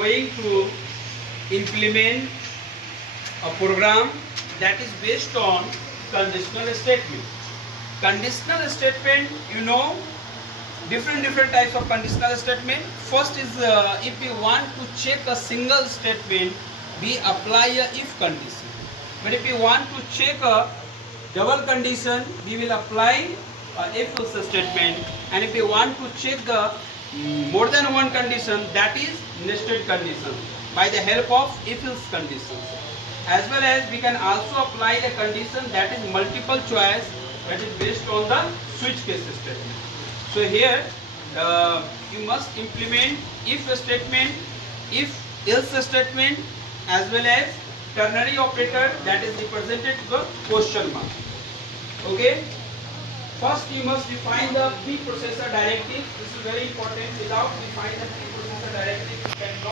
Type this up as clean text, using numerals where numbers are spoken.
going to implement a program that is based on conditional statement. Conditional statement, you know, different types of conditional statement. First is if we want to check a single statement, we apply a if condition. But if we want to check a double condition, we will apply a if else statement. And if we want to check the more than one condition, that is nested condition by the help of if else conditions. As well as we can also apply a condition that is multiple choice, that is based on the switch case statement. So here you must implement if statement, if else statement, as well as ternary operator that is represented by question mark. Okay. First you must define the preprocessor directive. This is very important. Without defining the preprocessor directive, you cannot